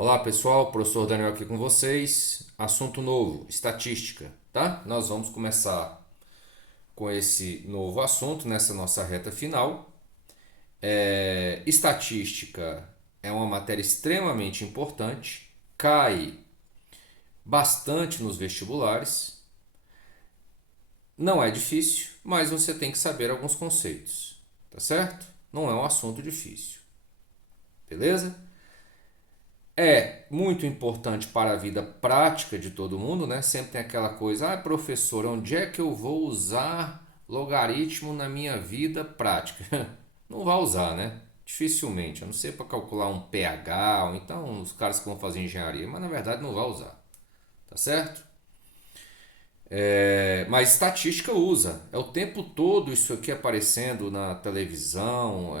Olá pessoal, professor Daniel aqui com vocês. Assunto novo, estatística, tá? Nós vamos começar com esse novo assunto nessa nossa reta final. Estatística é uma matéria extremamente importante, cai bastante nos vestibulares. Não é difícil, mas você tem que saber alguns conceitos, tá certo? Não é um assunto difícil, beleza? É muito importante para a vida prática de todo mundo, né? Sempre tem aquela coisa, professor, onde é que eu vou usar logaritmo na minha vida prática? Não vai usar, né? Dificilmente, a não ser para calcular um pH, ou então os caras que vão fazer engenharia, mas na verdade não vai usar, tá certo? Mas estatística usa, é o tempo todo isso aqui aparecendo na televisão,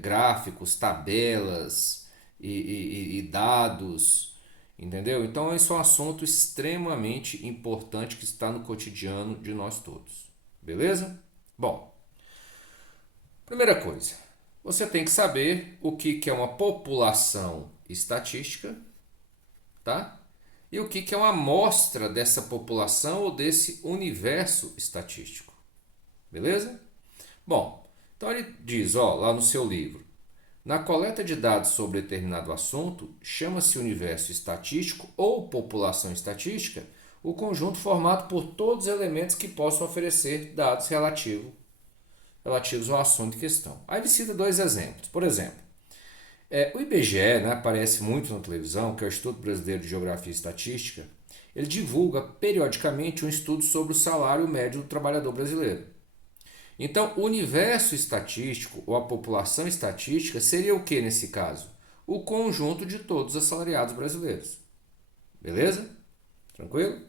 gráficos, tabelas e dados, entendeu? Então esse é um assunto extremamente importante que está no cotidiano de nós todos, beleza? Bom, primeira coisa, você tem que saber o que é uma população estatística, tá? E o que é uma amostra dessa população ou desse universo estatístico. Beleza? Bom, então ele diz, ó, lá no seu livro, na coleta de dados sobre determinado assunto, chama-se universo estatístico ou população estatística o conjunto formado por todos os elementos que possam oferecer dados relativos ao assunto em questão. Aí ele cita dois exemplos. Por exemplo, o IBGE, né, aparece muito na televisão, que é o Instituto Brasileiro de Geografia e Estatística. Ele divulga periodicamente um estudo sobre o salário médio do trabalhador brasileiro. Então, o universo estatístico ou a população estatística seria o que nesse caso? O conjunto de todos os assalariados brasileiros. Beleza? Tranquilo?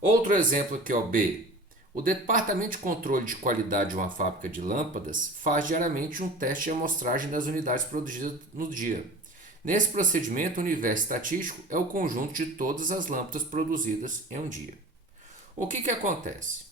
Outro exemplo aqui, ó, B. O Departamento de Controle de Qualidade de uma fábrica de lâmpadas faz diariamente um teste de amostragem das unidades produzidas no dia. Nesse procedimento, o universo estatístico é o conjunto de todas as lâmpadas produzidas em um dia. O que acontece?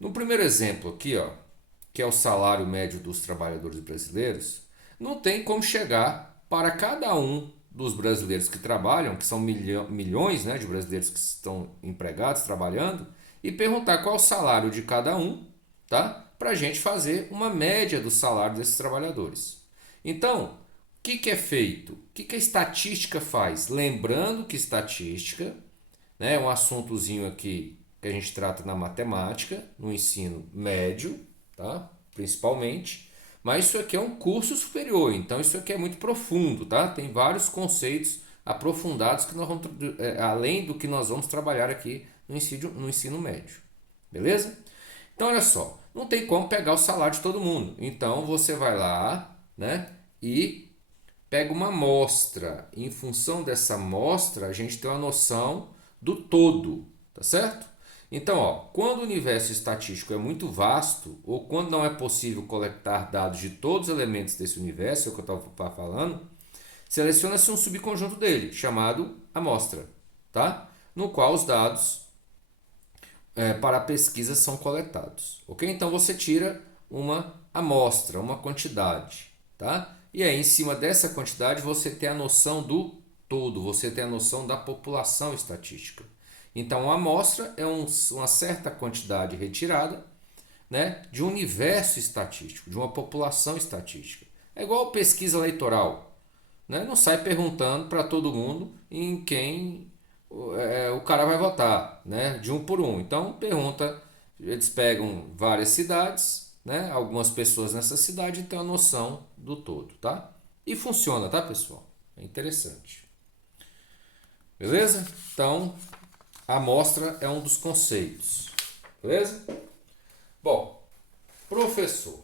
No primeiro exemplo aqui, ó, que é o salário médio dos trabalhadores brasileiros, não tem como chegar para cada um dos brasileiros que trabalham, que são milhões, né, de brasileiros que estão empregados, trabalhando, e perguntar qual é o salário de cada um, tá? Para a gente fazer uma média do salário desses trabalhadores. Então, o que é feito? O que a estatística faz? Lembrando que estatística, né, é um assuntozinho aqui que a gente trata na matemática, no ensino médio, tá? Principalmente. Mas isso aqui é um curso superior, então isso aqui é muito profundo, tá? Tem vários conceitos aprofundados que nós vamos, além do que nós vamos trabalhar aqui no ensino médio. Beleza? Então olha só, não tem como pegar o salário de todo mundo. Então você vai lá, né, e pega uma amostra. Em função dessa amostra, a gente tem uma noção do todo, tá certo? Então, ó, quando o universo estatístico é muito vasto, ou quando não é possível coletar dados de todos os elementos desse universo, é o que eu estava falando, seleciona-se um subconjunto dele, chamado amostra, tá? No qual os dados para a pesquisa são coletados, ok? Então você tira uma amostra, uma quantidade, tá? E aí, em cima dessa quantidade, você tem a noção do todo, você tem a noção da população estatística. Então, a amostra é uma certa quantidade retirada, né, de um universo estatístico, de uma população estatística. É igual pesquisa eleitoral, né? Não sai perguntando para todo mundo em quem o cara vai votar, né? De um por um. Então, pergunta, eles pegam várias cidades, né? Algumas pessoas nessa cidade têm a noção do todo, tá? E funciona, tá, pessoal? É interessante. Beleza? Então, a amostra é um dos conceitos. Beleza? Bom, professor,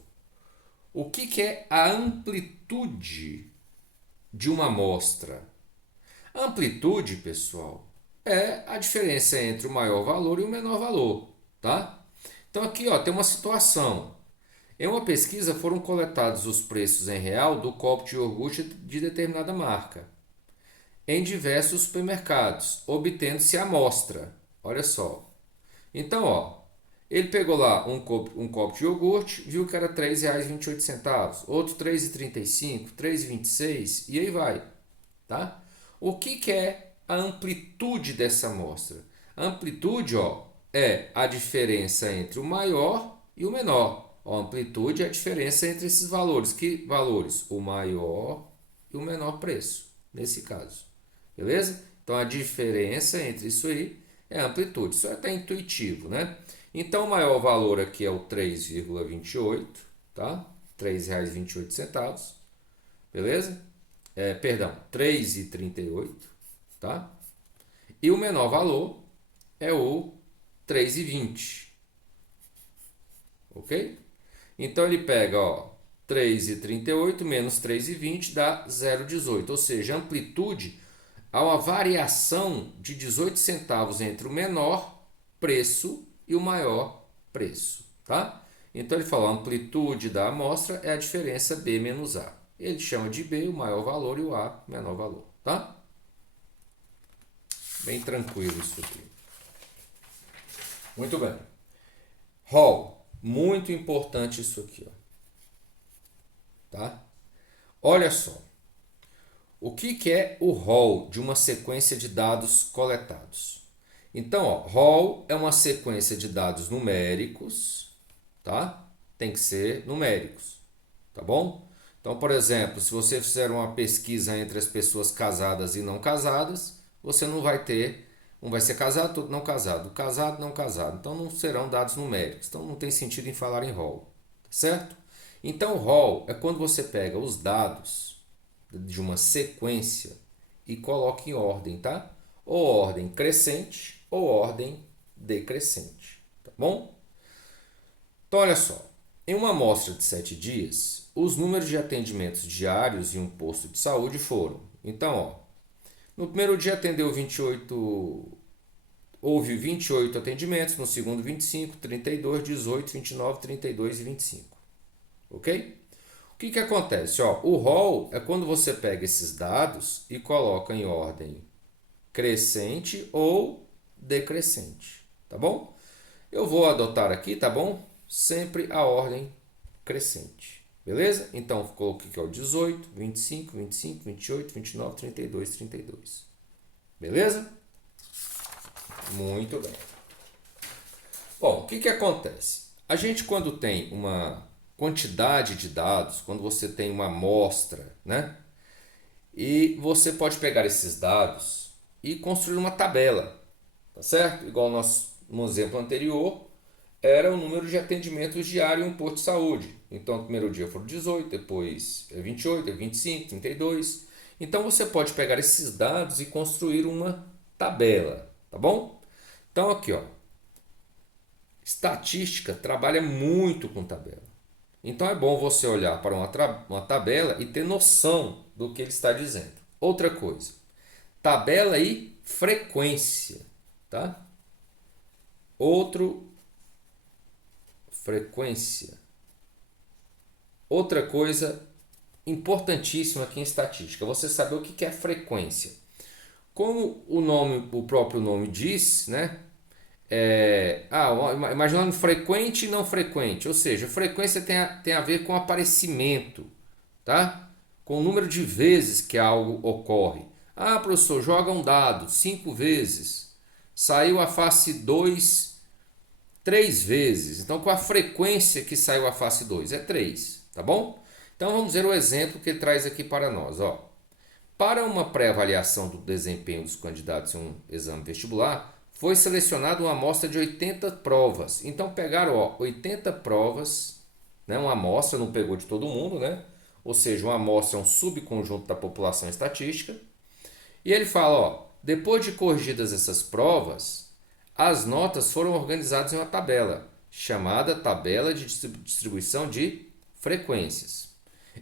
o que é a amplitude de uma amostra? A amplitude, pessoal, é a diferença entre o maior valor e o menor valor, tá? Então aqui, ó, tem uma situação. Em uma pesquisa foram coletados os preços em real do copo de iogurte de determinada marca em diversos supermercados, obtendo-se a amostra. Olha só. Então, ó, ele pegou lá um copo de iogurte, viu que era R$ 3,28, outro R$ 3,35, R$ 3,26 e aí vai, tá? O que é a amplitude dessa amostra? A amplitude, ó, é a diferença entre o maior e o menor. A amplitude é a diferença entre esses valores. Que valores? O maior e o menor preço, nesse caso. Beleza? Então, a diferença entre isso aí é a amplitude. Isso é até intuitivo, né? Então, o maior valor aqui é o 3,28, tá? R$ 3,28, beleza? Perdão, 3,38, tá? E o menor valor é o 3,20, ok? Então, ele pega, ó, 3,38 menos 3,20 dá 0,18, ou seja, a amplitude há uma variação de 18 centavos entre o menor preço e o maior preço, tá? Então ele fala a amplitude da amostra é a diferença B menos A. Ele chama de B o maior valor e o A o menor valor, tá? Bem tranquilo isso aqui. Muito bem. Hall, muito importante isso aqui, ó. Tá? Olha só. O que é o hall de uma sequência de dados coletados? Então, ó, hall é uma sequência de dados numéricos, tá? Tem que ser numéricos, tá bom? Então, por exemplo, se você fizer uma pesquisa entre as pessoas casadas e não casadas, você não vai ter, um vai ser casado, outro não casado, casado, não casado. Então, não serão dados numéricos. Então, não tem sentido em falar em hall, certo? Então, hall é quando você pega os dados de uma sequência e coloca em ordem, tá? Ou ordem crescente ou ordem decrescente, tá bom? Então, olha só. Em uma amostra de 7 dias, os números de atendimentos diários em um posto de saúde foram. Então, ó, no primeiro dia atendeu 28, houve 28 atendimentos, no segundo 25, 32, 18, 29, 32 e 25. Ok? O que acontece? Ó, o hall é quando você pega esses dados e coloca em ordem crescente ou decrescente, tá bom? Eu vou adotar aqui, tá bom? Sempre a ordem crescente, beleza? Então, coloquei aqui o 18, 25, 25, 28, 29, 32, 32. Beleza? Muito bem. Bom, o que acontece? A gente, quando tem uma quantidade de dados, quando você tem uma amostra, né? E você pode pegar esses dados e construir uma tabela, tá certo? Igual no exemplo anterior, era o número de atendimentos diários em um posto de saúde. Então, no primeiro dia foram 18, depois 28, 25, 32. Então, você pode pegar esses dados e construir uma tabela, tá bom? Então, aqui, ó, estatística trabalha muito com tabela. Então, é bom você olhar para uma tabela e ter noção do que ele está dizendo. Outra coisa, tabela e frequência, tá? Frequência. Outra coisa importantíssima aqui em estatística, você saber o que é frequência. Como o próprio nome diz, né? Imaginando frequente e não frequente, ou seja, frequência tem a ver com aparecimento, tá? Com o número de vezes que algo ocorre. Ah, professor, joga um dado 5 vezes, saiu a face 2 3 vezes. Então, qual a frequência que saiu a face 2? É 3, tá bom? Então, vamos ver o exemplo que ele traz aqui para nós. Ó. Para uma pré-avaliação do desempenho dos candidatos em um exame vestibular, foi selecionada uma amostra de 80 provas. Então, pegaram 80 provas, né? Uma amostra, não pegou de todo mundo, né? Ou seja, uma amostra é um subconjunto da população estatística. E ele fala, depois de corrigidas essas provas, as notas foram organizadas em uma tabela, chamada tabela de distribuição de frequências,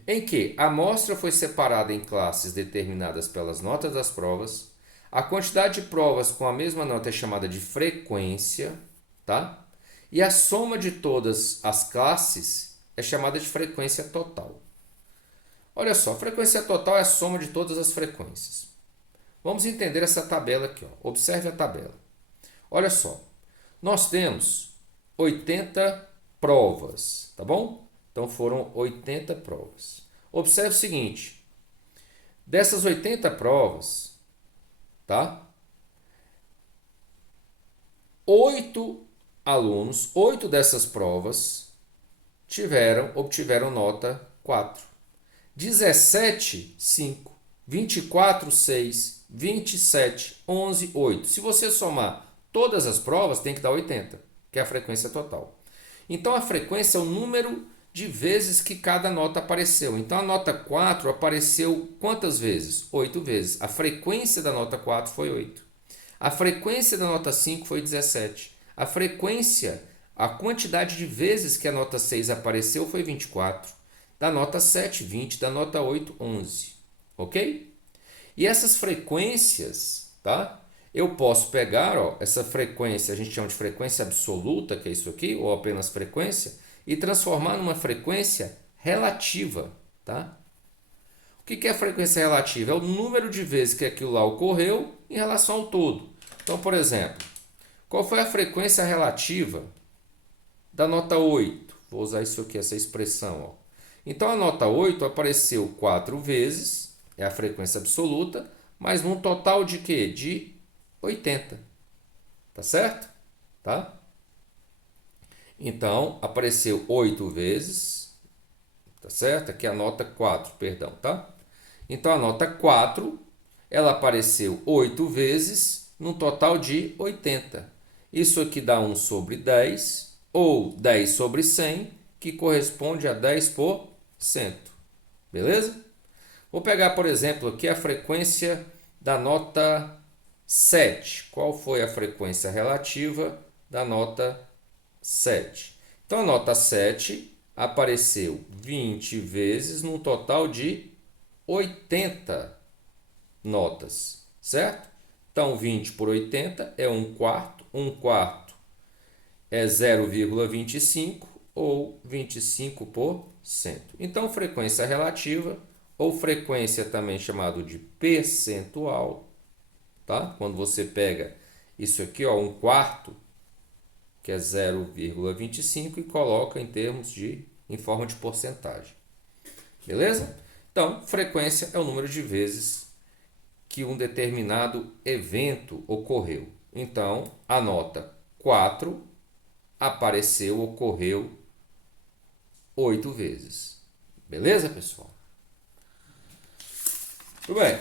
em que a amostra foi separada em classes determinadas pelas notas das provas, a quantidade de provas com a mesma nota é chamada de frequência, tá? E a soma de todas as classes é chamada de frequência total. Olha só, frequência total é a soma de todas as frequências. Vamos entender essa tabela aqui. Observe a tabela. Olha só, nós temos 80 provas, tá bom? Então foram 80 provas. Observe o seguinte: dessas 80 provas, tá? 8 alunos, 8 dessas provas obtiveram nota 4. 17, 5. 24, 6. 27, 11, 8. Se você somar todas as provas, tem que dar 80, que é a frequência total. Então, a frequência é o número de vezes que cada nota apareceu. Então, a nota 4 apareceu quantas vezes? 8 vezes. A frequência da nota 4 foi 8. A frequência da nota 5 foi 17. A frequência, a quantidade de vezes que a nota 6 apareceu foi 24. Da nota 7, 20. Da nota 8, 11. Ok? E essas frequências, tá? Eu posso pegar, ó, essa frequência, a gente chama de frequência absoluta, que é isso aqui, ou apenas frequência, e transformar numa frequência relativa, tá? O que é a frequência relativa? É o número de vezes que aquilo lá ocorreu em relação ao todo. Então, por exemplo, qual foi a frequência relativa da nota 8? Vou usar isso aqui, essa expressão, ó. Então, a nota 8 apareceu 4 vezes, é a frequência absoluta, mas num total de quê? De 80. Tá certo? Tá? Então, apareceu 8 vezes, tá certo? Aqui a nota 4, perdão, tá? Então, a nota 4, ela apareceu 8 vezes, num total de 80. Isso aqui dá 1 sobre 10, ou 10 sobre 100, que corresponde a 10%. Beleza? Vou pegar, por exemplo, aqui a frequência da nota 7. Qual foi a frequência relativa da nota 7? Então, a nota 7 apareceu 20 vezes num total de 80 notas, certo? Então, 20 por 80 é 1 quarto. 1 quarto é 0,25 ou 25%. Então, frequência relativa, ou frequência também chamado de percentual, tá? Quando você pega isso aqui, ó, 1 quarto, que é 0,25, e coloca em forma de porcentagem. Beleza? Então, frequência é o número de vezes que um determinado evento ocorreu. Então, a nota 4 ocorreu 8 vezes. Beleza, pessoal? Tudo bem.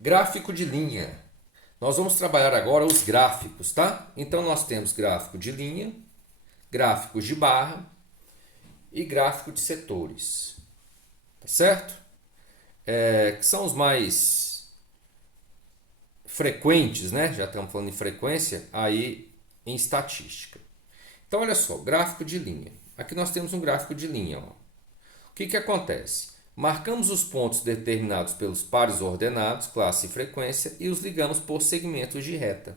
Gráfico de linha. Nós vamos trabalhar agora os gráficos, tá? Então, nós temos gráfico de linha, gráficos de barra e gráfico de setores. Tá certo? Que são os mais frequentes, né? Já estamos falando em frequência, aí em estatística. Então, olha só, gráfico de linha. Aqui nós temos um gráfico de linha. Ó. O que acontece? Marcamos os pontos determinados pelos pares ordenados, classe e frequência, e os ligamos por segmentos de reta.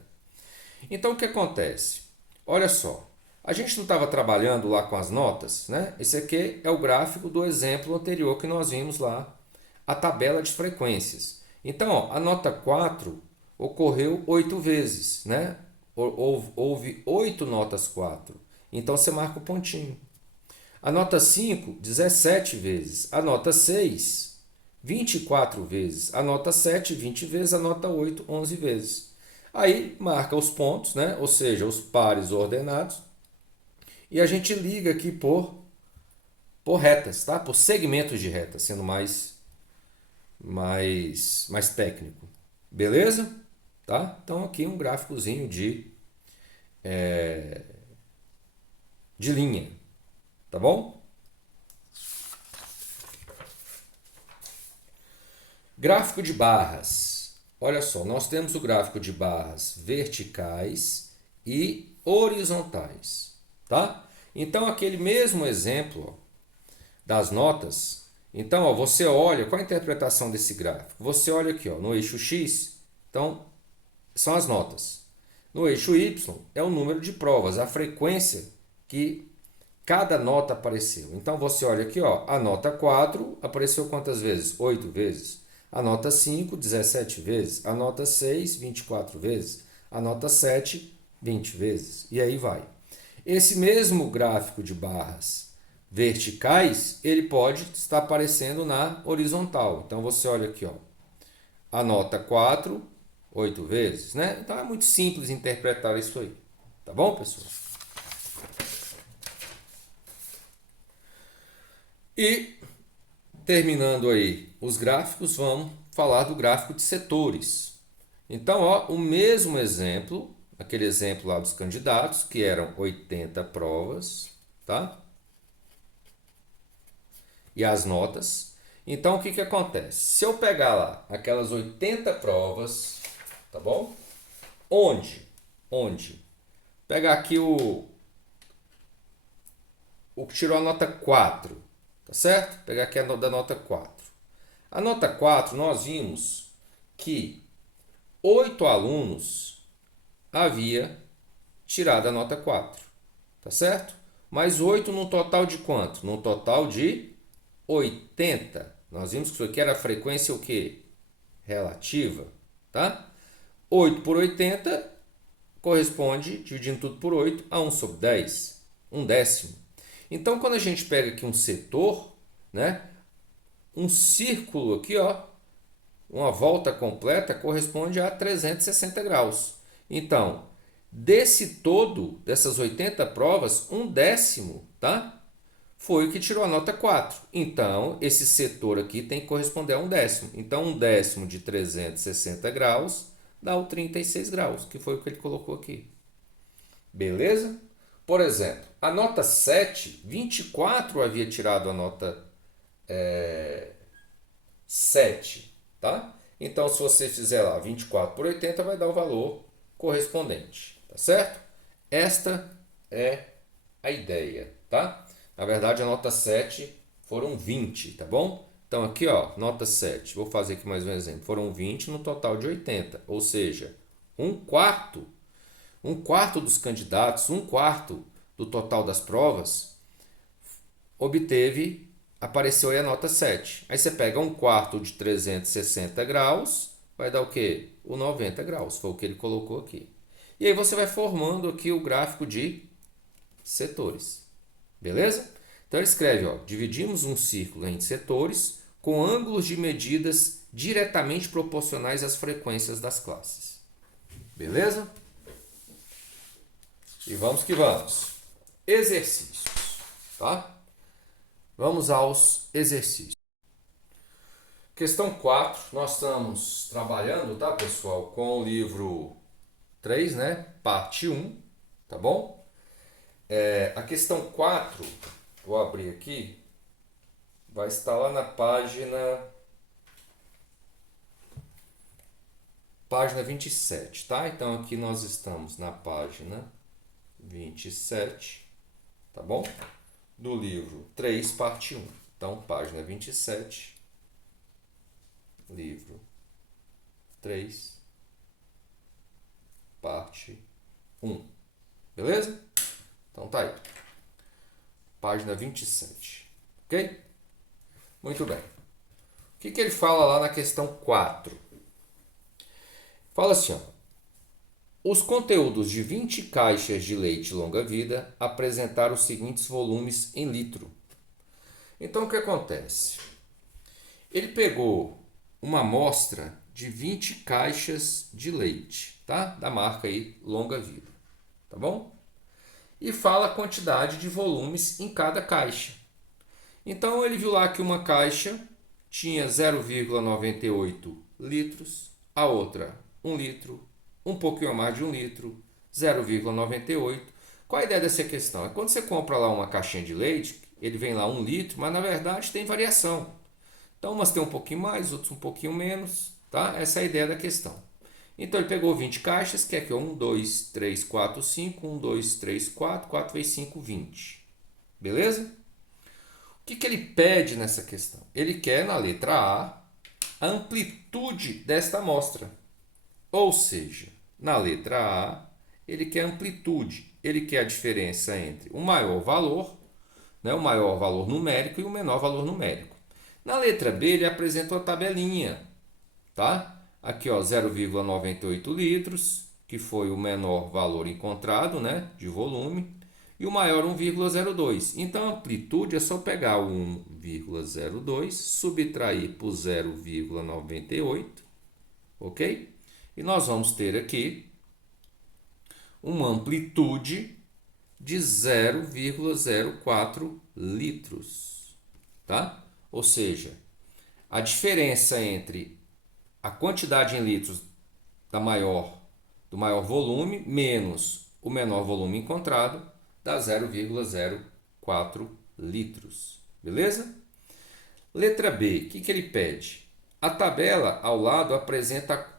Então, o que acontece? Olha só, a gente não estava trabalhando lá com as notas, né? Esse aqui é o gráfico do exemplo anterior que nós vimos lá, a tabela de frequências. Então, ó, a nota 4 ocorreu 8 vezes, né? Houve 8 notas 4. Então, você marca o pontinho. A nota 5, 17 vezes. A nota 6, 24 vezes. A nota 7, 20 vezes. A nota 8, 11 vezes. Aí marca os pontos, né? Ou seja, os pares ordenados. E a gente liga aqui por retas, tá? Por segmentos de retas, sendo mais técnico. Beleza? Tá? Então aqui um gráficozinho de linha. Tá bom? Gráfico de barras. Olha só, nós temos o gráfico de barras verticais e horizontais, tá? Então, aquele mesmo exemplo ó, das notas. Então, ó, você olha, qual a interpretação desse gráfico? Você olha aqui ó, no eixo X, então, são as notas. No eixo Y, é o número de provas, a frequência que cada nota apareceu. Então, você olha aqui, ó, a nota 4 apareceu quantas vezes? 8 vezes. A nota 5, 17 vezes. A nota 6, 24 vezes. A nota 7, 20 vezes. E aí vai. Esse mesmo gráfico de barras verticais, ele pode estar aparecendo na horizontal. Então, você olha aqui, ó, a nota 4 8 vezes, né? Então é muito simples interpretar isso aí. Tá bom, pessoal? E terminando aí os gráficos, vamos falar do gráfico de setores. Então, ó, o mesmo exemplo, aquele exemplo lá dos candidatos, que eram 80 provas, tá? E as notas. Então, o que que acontece? Se eu pegar lá aquelas 80 provas, tá bom? Onde? Pegar aqui o que tirou a nota 4, tá certo? Pegar aqui a da nota 4. A nota 4, nós vimos que 8 alunos havia tirado a nota 4, tá certo? Mais 8 num total de quanto? Num total de 80. Nós vimos que isso aqui era a frequência o quê? Relativa, tá? 8 por 80 corresponde, dividindo tudo por 8, a 1 sobre 10, um décimo. Então, quando a gente pega aqui um setor, né, um círculo aqui, ó, uma volta completa corresponde a 360 graus. Então, desse todo, dessas 80 provas, um décimo, tá? Foi o que tirou a nota 4. Então, esse setor aqui tem que corresponder a um décimo. Então, um décimo de 360 graus dá o 36 graus, que foi o que ele colocou aqui. Beleza? Por exemplo, a nota 7, 24 havia tirado a nota 7, tá? Então, se você fizer lá 24 por 80, vai dar o valor correspondente, tá certo? Esta é a ideia, tá? Na verdade, a nota 7 foram 20, tá bom? Então, aqui, ó, nota 7. Vou fazer aqui mais um exemplo. Foram 20 no total de 80, ou seja, um quarto dos candidatos, um quarto do total das provas, apareceu aí a nota 7. Aí você pega um quarto de 360 graus, vai dar o quê? O 90 graus, foi o que ele colocou aqui. E aí você vai formando aqui o gráfico de setores. Beleza? Então ele escreve, ó, dividimos um círculo em setores com ângulos de medidas diretamente proporcionais às frequências das classes. Beleza? E vamos que vamos. Exercícios, tá? Vamos aos exercícios. Questão 4, nós estamos trabalhando, tá, pessoal, com o livro 3, né? Parte 1, tá bom? A questão 4, vou abrir aqui, vai estar lá na página 27, tá? Então aqui nós estamos na página 27, tá bom? Do livro 3, parte 1. Então, página 27, livro 3, parte 1. Beleza? Então tá aí. Página 27. Ok? Muito bem. O que ele fala lá na questão 4? Fala assim, ó. Os conteúdos de 20 caixas de leite longa-vida apresentaram os seguintes volumes em litro. Então, o que acontece? Ele pegou uma amostra de 20 caixas de leite, tá? Da marca aí longa-vida, tá bom? E fala a quantidade de volumes em cada caixa. Então, ele viu lá que uma caixa tinha 0,98 litros, a outra 1 litro, um pouquinho a mais de 1 litro, 0,98. Qual a ideia dessa questão? É quando você compra lá uma caixinha de leite, ele vem lá 1 litro, mas na verdade tem variação. Então, umas tem um pouquinho mais, outras um pouquinho menos, tá? Essa é a ideia da questão. Então, ele pegou 20 caixas, que é aqui 1, 2, 3, 4, 5, 1, 2, 3, 4, 4 vezes 5, 20. Beleza? O que ele pede nessa questão? Ele quer, na letra A amplitude desta amostra. Ou seja, na letra A, ele quer amplitude. Ele quer a diferença entre o maior valor, né, o maior valor numérico e o menor valor numérico. Na letra B, ele apresenta uma tabelinha, tá? Aqui, ó, 0,98 litros, que foi o menor valor encontrado, né, de volume, e o maior 1,02. Então, a amplitude é só pegar o 1,02, subtrair por 0,98, ok? E nós vamos ter aqui uma amplitude de 0,04 litros, tá? Ou seja, a diferença entre a quantidade em litros do maior volume menos o menor volume encontrado dá 0,04 litros, beleza? Letra B, o que ele pede? A tabela ao lado apresenta a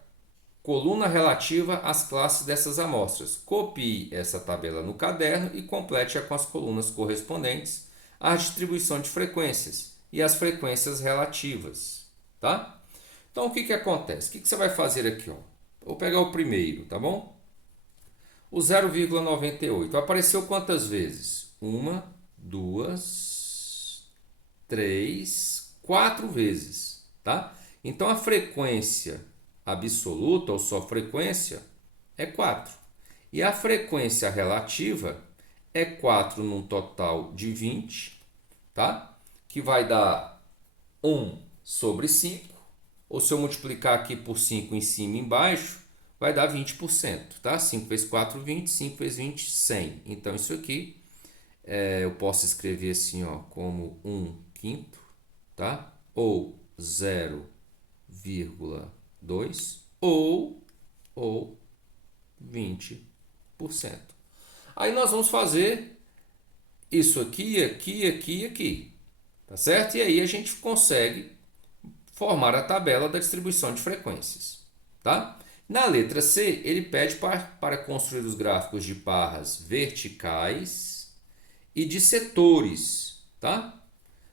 coluna relativa às classes dessas amostras. Copie essa tabela no caderno e complete-a com as colunas correspondentes à distribuição de frequências e as frequências relativas, tá? Então, o que acontece? O que você vai fazer aqui, ó? Vou pegar o primeiro, tá bom? O 0,98 apareceu quantas vezes? Uma, duas, três, quatro vezes, tá? Então, a frequência absoluta, ou só frequência, é 4. E a frequência relativa é 4 num total de 20, tá? Que vai dar 1 sobre 5. Ou se eu multiplicar aqui por 5 em cima e embaixo, vai dar 20%, tá? 5 vezes 4, 20, 5 vezes 20, 100. Então, isso aqui eu posso escrever assim, ó, como 1 quinto, tá? Ou 0,2 ou 20%. Aí nós vamos fazer isso aqui, aqui, aqui e aqui, tá certo? E aí a gente consegue formar a tabela da distribuição de frequências, tá? Na letra C, ele pede para construir os gráficos de barras verticais e de setores, tá?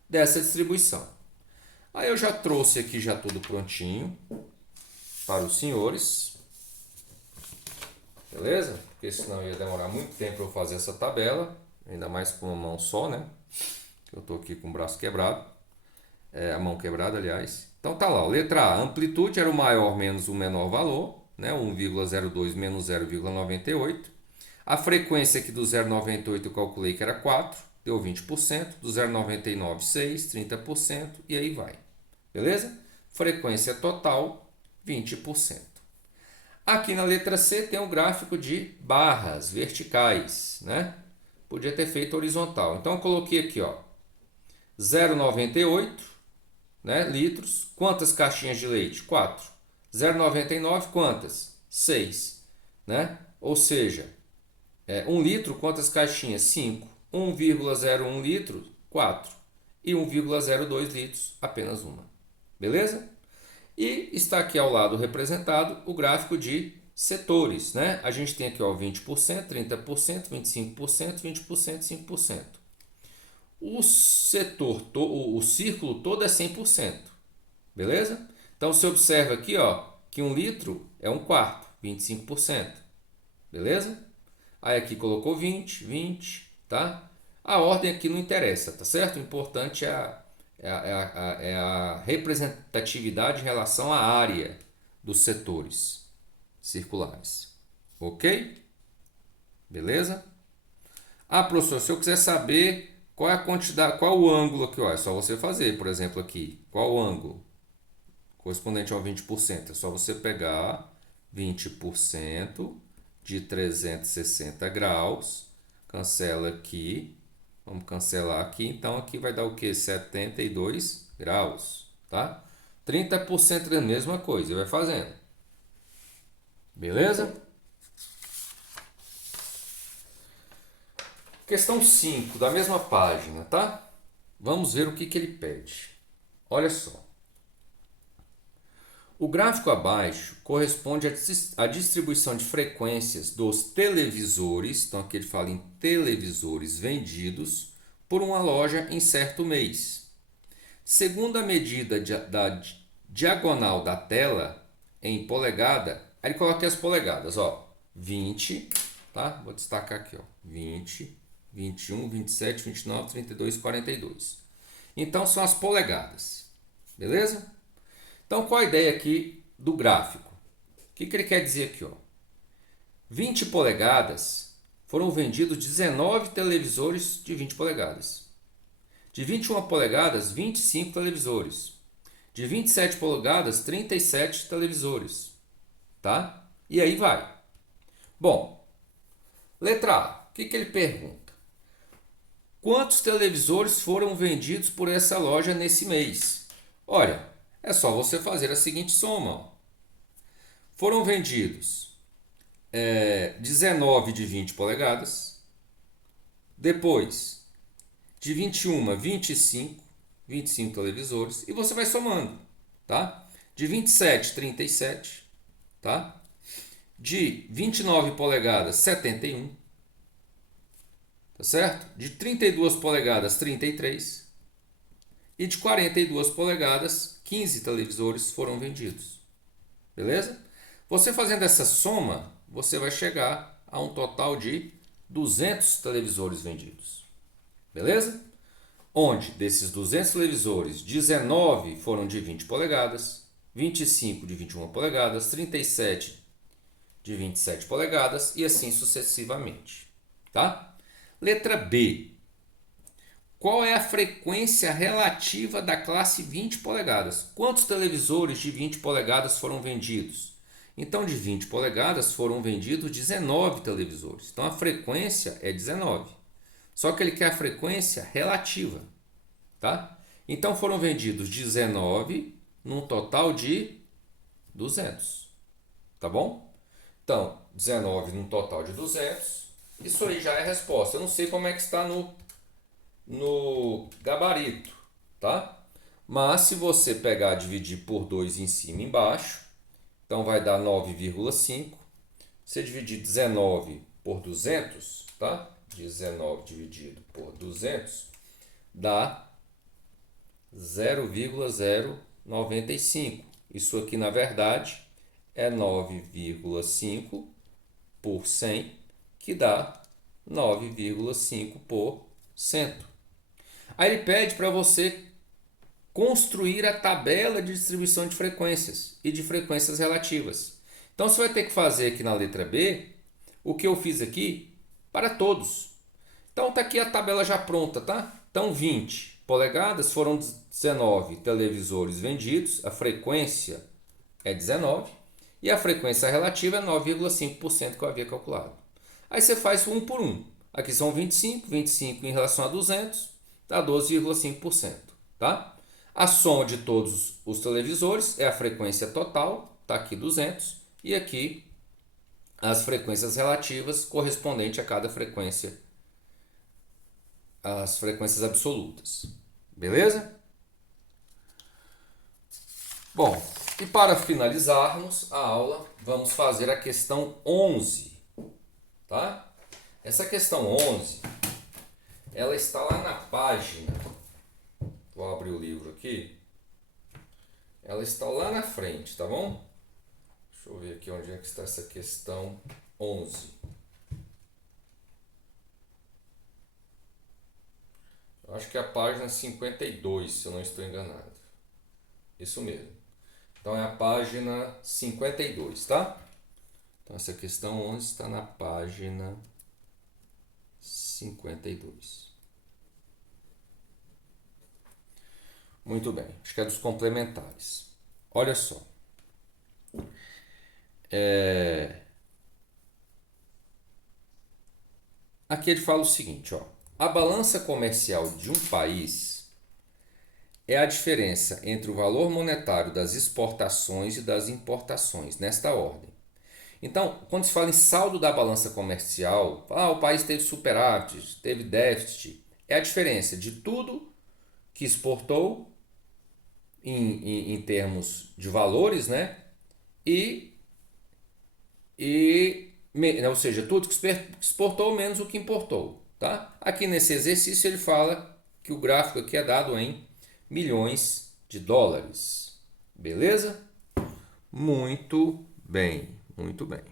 Dessa distribuição. Aí eu já trouxe aqui já tudo prontinho para os senhores, beleza? Porque senão ia demorar muito tempo para eu fazer essa tabela, ainda mais com uma mão só, né? Eu estou aqui com o braço quebrado, a mão quebrada, aliás. Então tá lá, letra A, amplitude era o maior menos o menor valor, né? 1,02 menos 0,98. A frequência aqui do 0,98 eu calculei que era 4, deu 20%, do 0,99, 6, 30% e aí vai. Beleza? Frequência total, 20%. Aqui na letra C tem um gráfico de barras verticais, né? Podia ter feito horizontal. Então eu coloquei aqui, ó, 0,98, né, litros. Quantas caixinhas de leite? 4. 0,99 quantas? 6, né? Ou seja, 1 litro, quantas caixinhas? 5. 1,01 litro, 4. E 1,02 litros, apenas uma. Beleza? E está aqui ao lado representado o gráfico de setores, né? A gente tem aqui, ó, 20%, 30%, 25%, 20%, 5%. O setor, o círculo todo é 100%, beleza? Então você observa aqui, ó, que 1 litro é 1/4, 25%, beleza? Aí aqui colocou 20, 20, tá? A ordem aqui não interessa, tá certo? O importante é a representatividade em relação à área dos setores circulares. Ok? Beleza? Ah, professor, se eu quiser saber qual é a quantidade, qual o ângulo aqui, ó, é só você fazer, por exemplo, aqui. Qual o ângulo correspondente ao 20%? É só você pegar 20% de 360 graus, cancela aqui. Vamos cancelar aqui, então aqui vai dar o que? 72 graus, tá? 30% da mesma coisa, vai fazendo. Beleza? Questão 5, da mesma página, tá? Vamos ver o que ele pede. Olha só. O gráfico abaixo corresponde à distribuição de frequências dos televisores, então aqui ele fala em televisores vendidos por uma loja em certo mês. Segundo a medida da diagonal da tela em polegada, aí ele coloca aqui as polegadas, ó, 20, tá? Vou destacar aqui, ó, 20, 21, 27, 29, 32, 42. Então são as polegadas, beleza? Então, qual a ideia aqui do gráfico? O que ele quer dizer aqui? Ó? 20 polegadas foram vendidos 19 televisores de 20 polegadas. De 21 polegadas, 25 televisores. De 27 polegadas, 37 televisores. tá? E aí vai. Bom, letra A, o que ele pergunta? Quantos televisores foram vendidos por essa loja nesse mês? Olha, é só você fazer a seguinte soma. Ó. Foram vendidos 19 de 20 polegadas, depois de 21, 25 televisores, e você vai somando, tá? De 27, 37, tá? De 29 polegadas, 71, tá certo? De 32 polegadas, 33, e de 42 polegadas, 15 televisores foram vendidos. Beleza? Você fazendo essa soma, você vai chegar a um total de 200 televisores vendidos. Beleza? Onde desses 200 televisores, 19 foram de 20 polegadas, 25 de 21 polegadas, 37 de 27 polegadas e assim sucessivamente. Tá? Letra B. Qual é a frequência relativa da classe 20 polegadas? Quantos televisores de 20 polegadas foram vendidos? Então, de 20 polegadas foram vendidos 19 televisores. Então, a frequência é 19. Só que ele quer a frequência relativa, tá? Então, foram vendidos 19 num total de 200, tá bom? Então, 19 num total de 200. Isso aí já é a resposta. Eu não sei como é que está no gabarito, tá? Mas se você pegar e dividir por 2 em cima e embaixo, então vai dar 9,5. Se dividir 19 por 200, tá? 19 dividido por 200 dá 0,095. Isso aqui, na verdade, é 9,5 por 100, que dá 9,5%. Aí ele pede para você construir a tabela de distribuição de frequências e de frequências relativas. Então você vai ter que fazer aqui na letra B o que eu fiz aqui para todos. Então está aqui a tabela já pronta, tá? Então 20 polegadas foram 19 televisores vendidos, a frequência é 19 e a frequência relativa é 9,5% que eu havia calculado. Aí você faz um por um. Aqui são 25 em relação a 200, dá 12,5%, tá? A soma de todos os televisores é a frequência total, tá aqui 200, e aqui as frequências relativas correspondente a cada frequência, as frequências absolutas. Beleza? Bom, e para finalizarmos a aula, vamos fazer a questão 11, tá? Essa questão 11, ela está lá na página, vou abrir o livro aqui, ela está lá na frente, tá bom? Deixa eu ver aqui onde é que está essa questão 11. Eu acho que é a página 52, se eu não estou enganado. Isso mesmo. Então é a página 52, tá? Então essa questão 11 está na página 52. Muito bem, acho que é dos complementares. Olha só. Aqui ele fala o seguinte, ó. A balança comercial de um país é a diferença entre o valor monetário das exportações e das importações, nesta ordem. Então, quando se fala em saldo da balança comercial, o país teve superávit, teve déficit, é a diferença de tudo que exportou em termos de valores, né? Ou seja, tudo que exportou menos o que importou, tá? Aqui nesse exercício ele fala que o gráfico aqui é dado em milhões de dólares. Beleza? Muito bem, muito bem.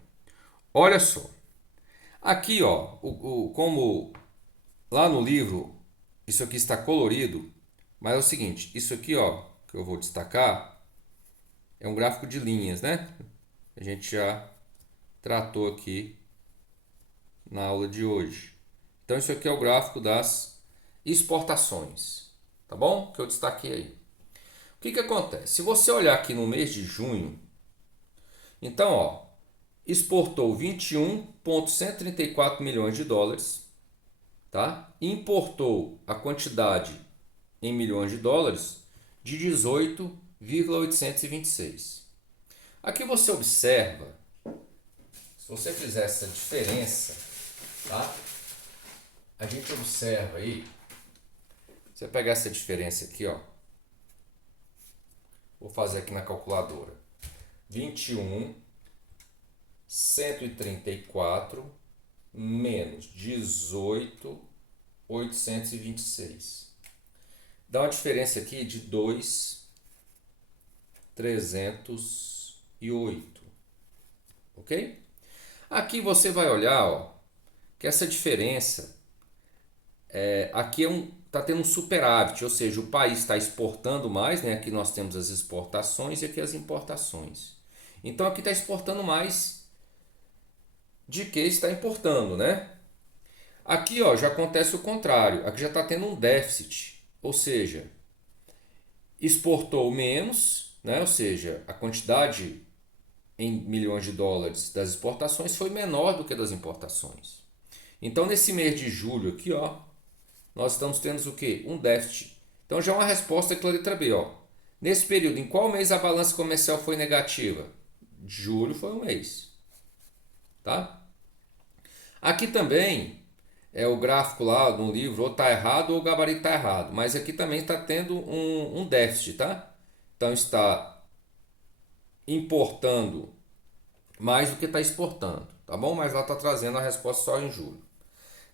Olha só. Aqui, ó, como lá no livro isso aqui está colorido, mas é o seguinte, isso aqui, ó, que eu vou destacar, é um gráfico de linhas, né? A gente já tratou aqui na aula de hoje. Então isso aqui é o gráfico das exportações, tá bom? Que eu destaquei aí. O que acontece? Se você olhar aqui no mês de junho, Então, ó, exportou 21,134 milhões de dólares, tá? Importou a quantidade em milhões de dólares de 18,826. Aqui você observa, se você fizer essa diferença, tá? A gente observa aí, você pegar essa diferença aqui, ó. Vou fazer aqui na calculadora. 21,134 menos 18,826. Dá uma diferença aqui de 2,308. Ok? Aqui você vai olhar, ó, que essa diferença aqui tá tendo um superávit, ou seja, o país está exportando mais, né? Aqui nós temos as exportações e aqui as importações. Então aqui está exportando mais de que está importando, né? Aqui, ó, já acontece o contrário. Aqui já está tendo um déficit, ou seja, exportou menos, né? Ou seja, a quantidade em milhões de dólares das exportações foi menor do que das importações. Então, nesse mês de julho aqui, ó, nós estamos tendo o quê? Um déficit. Então, já é uma resposta aqui, letra B, ó. Nesse período, em qual mês a balança comercial foi negativa? Julho foi um mês, tá? Aqui também é o gráfico lá no livro, ou está errado ou o gabarito está errado, mas aqui também está tendo um déficit, tá? Então está importando mais do que está exportando, tá bom? Mas lá está trazendo a resposta só em julho.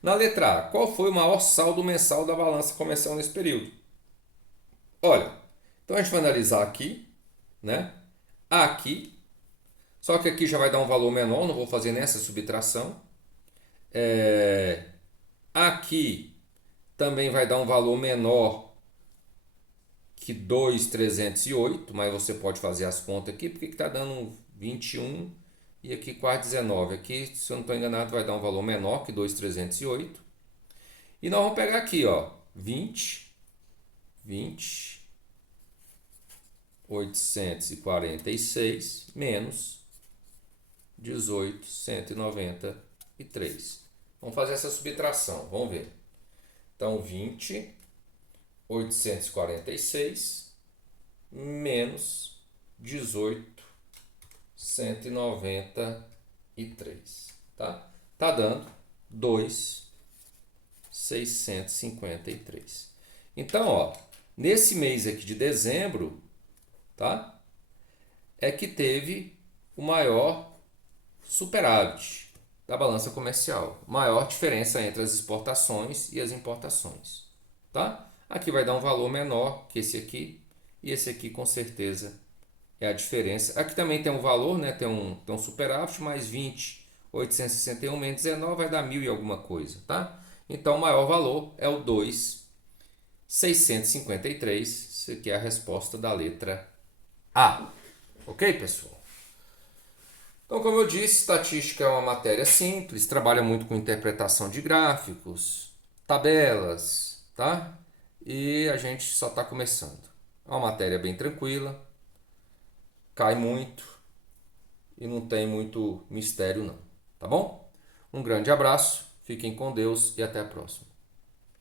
Na letra A, qual foi o maior saldo mensal da balança comercial nesse período? Olha, então a gente vai analisar aqui, né? Aqui, só que aqui já vai dar um valor menor, não vou fazer nessa subtração. Aqui também vai dar um valor menor que 2,308, mas você pode fazer as contas aqui, porque está dando 21 e aqui quase 19. Aqui, se eu não estou enganado, vai dar um valor menor que 2,308. E nós vamos pegar aqui, ó, 846 menos 18,193. Vamos fazer essa subtração, vamos ver. Então, 20,846 menos 18,193, tá? Tá dando 2,653. Então, ó, nesse mês aqui de dezembro, tá? É que teve o maior superávit da balança comercial, maior diferença entre as exportações e as importações, tá? Aqui vai dar um valor menor que esse aqui, e esse aqui com certeza é a diferença. Aqui também tem um valor, né? Tem um superávit, mais 20,861 menos 19 vai dar 1.000 e alguma coisa, tá? Então o maior valor é o 2,653, isso aqui é a resposta da letra A. Ok, pessoal? Então, como eu disse, estatística é uma matéria simples, trabalha muito com interpretação de gráficos, tabelas, tá? E a gente só está começando. É uma matéria bem tranquila, cai muito e não tem muito mistério não, tá bom? Um grande abraço, fiquem com Deus e até a próxima.